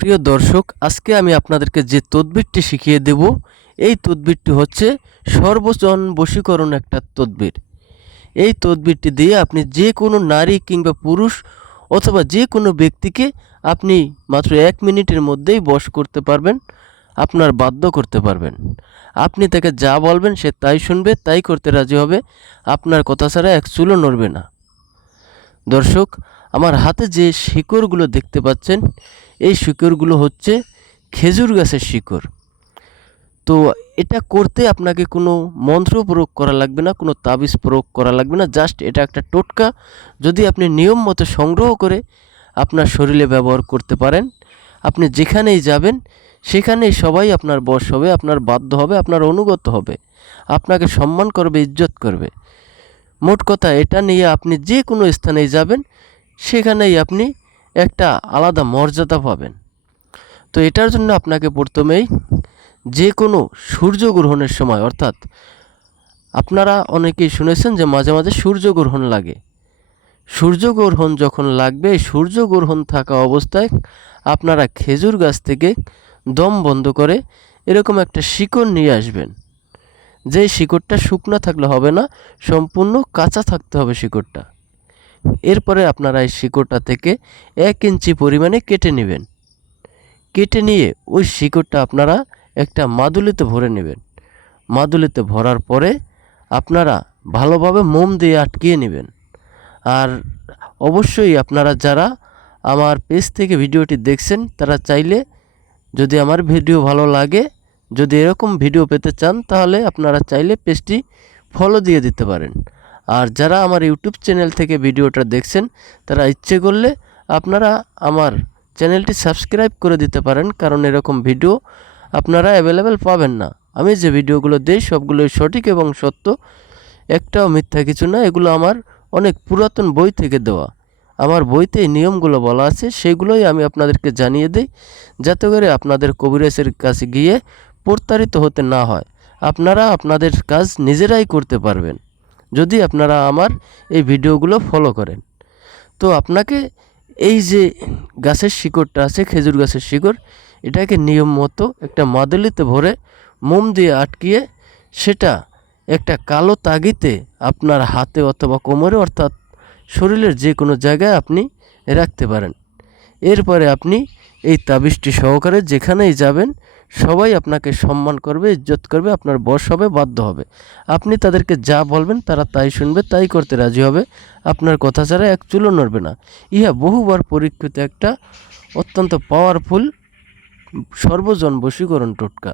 প্রিয় দর্শক, আজকে আমি আপনাদেরকে যে তদবিরটি শিখিয়ে দেব, এই তদবিরটি হচ্ছে সর্বজন বশীকরণ একটা তদবির। এই তদবিরটি দিয়ে আপনি যে কোনো নারী কিংবা পুরুষ অথবা যে কোনো ব্যক্তিকে আপনি মাত্র 1 মিনিটের মধ্যেই বশ করতে পারবেন, আপনার বাধ্য করতে পারবেন। আপনি তাকে যা বলবেন সে তাই শুনবে, তাই করতে রাজি হবে, আপনার কথা ছাড়া এক চুলও নড়বে না। দর্শক, আমার হাতে যে শিকড়গুলো দেখতে পাচ্ছেন, এই শিকড়গুলো হচ্ছে খেজুর গাছের শিকড়। তো এটা করতে আপনাকে কোনো মন্ত্র প্রয়োগ করা লাগবে না, কোনো তাবিজ প্রয়োগ করা লাগবে না। জাস্ট এটা একটা টোটকা, যদি আপনি নিয়ম মতো সংগ্রহ করে আপনার শরীরে ব্যবহার করতে পারেন, আপনি যেখানেই যাবেন সেখানেই সবাই আপনার বশ হবে, আপনার বাধ্য হবে, আপনার অনুগত হবে, আপনাকে সম্মান করবে, ইজ্জত করবে। মোট কথা, এটা নিয়ে আপনি যে কোনো স্থানেই যাবেন সেখানেই আপনি একটা আলাদা মর্যাদা পাবেন। তো এটার জন্য আপনাকে প্রথমেই যে কোনো সূর্যগ্রহণের সময়, অর্থাৎ আপনারা অনেকেই শুনেছেন যে মাঝে মাঝে সূর্যগ্রহণ লাগে। সূর্যগ্রহণ যখন লাগবে, সূর্যগ্রহণ থাকা অবস্থায় আপনারা খেজুর গাছ থেকে দম বন্ধ করে এরকম একটা শিকড় নিয়ে আসবেন। যেই শিকড়টা শুকনো থাকলে হবে না, সম্পূর্ণ কাঁচা থাকতে হবে শিকড়টা। এরপরে আপনারা এই শিকড়টা থেকে 1 ইঞ্চি পরিমাণে কেটে নেবেন। কেটে নিয়ে ওই শিকড়টা আপনারা একটা মাদুলিতে ভরে নেবেন। মাদুলিতে ভরার পরে আপনারা ভালোভাবে মোম দিয়ে আটকিয়ে নেবেন। আর অবশ্যই আপনারা যারা আমার পেজ থেকে ভিডিওটি দেখছেন, তারা চাইলে, যদি আমার ভিডিও ভালো লাগে, যদি এরকম ভিডিও পেতে চান, তাহলে আপনারা চাইলে পেজটি ফলো দিয়ে দিতে পারেন। আর যারা আমার ইউটিউব চ্যানেল থেকে ভিডিওটা দেখছেন, তারা ইচ্ছে করলে আপনারা আমার চ্যানেলটি সাবস্ক্রাইব করে দিতে পারেন, কারণ এরকম ভিডিও আপনারা অ্যাভেলেবেল পাবেন না। আমি যে ভিডিওগুলো দিই সবগুলোই সঠিক এবং সত্য, একটাও মিথ্যা কিছু না। এগুলো আমার অনেক পুরাতন বই থেকে দেওয়া। আমার বইতে এই নিয়মগুলো বলা আছে, সেগুলোই আমি আপনাদেরকে জানিয়ে দিই, যাতে করে আপনাদের কবিরাজের কাছে গিয়ে প্রতারিত হতে না হয়। আপনারা আপনাদের কাজ নিজেরাই করতে পারবেন যদি আপনারা আমার এই ভিডিওগুলো ফলো করেন। তো আপনাকে এই যে গাছের শিকড়টা আছে, খেজুর গাছের শিকড়, এটাকে নিয়ম মতো একটা মাদুলিতে ভরে মোম দিয়ে আটকিয়ে সেটা একটা কালো তাগিতে আপনার হাতে অথবা কোমরে, অর্থাৎ শরীরের যে কোনো জায়গায় আপনি রাখতে পারেন। এরপরে আপনি এই তাবিজটি সহকারে যেখানেই যাবেন সবাই আপনাকে সম্মান করবে, ইজ্জত করবে, আপনার বশ হবে, বাধ্য হবে। আপনি তাদেরকে যা বলবেন তারা তাই শুনবে, তাই করতে রাজি হবে, আপনার কথা ছাড়া এক চুলও নড়বে না। ইহা বহুবার পরীক্ষিত একটা অত্যন্ত পাওয়ারফুল সর্বজন বশীকরণ টোটকা।